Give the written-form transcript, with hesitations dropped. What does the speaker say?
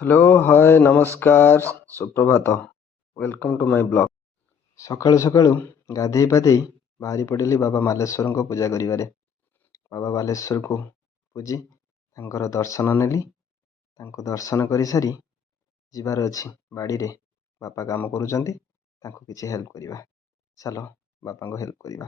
Hello hi ନମସ୍କାର ସୁପ୍ରଭାତ welcome to my blog. ସକାଳୁ ସକାଳୁ ଗାଧେଇ ପାଧେଇ ବାହାରି ପଡ଼ିଲି ବାବା ମାଲେଶ୍ୱରଙ୍କ ପୂଜା କରିବାରେ। ବାବା ବାଲେଶ୍ୱରକୁ ପୂଜି ତାଙ୍କର ଦର୍ଶନ ନେଲି। ତାଙ୍କୁ ଦର୍ଶନ କରିସାରି ଯିବାର ଅଛି ବାଡ଼ିରେ। ବାପା କାମ କରୁଛନ୍ତି, ତାଙ୍କୁ କିଛି ହେଲ୍ପ କରିବା। ଚାଲ ବାପାଙ୍କୁ ହେଲ୍ପ କରିବା।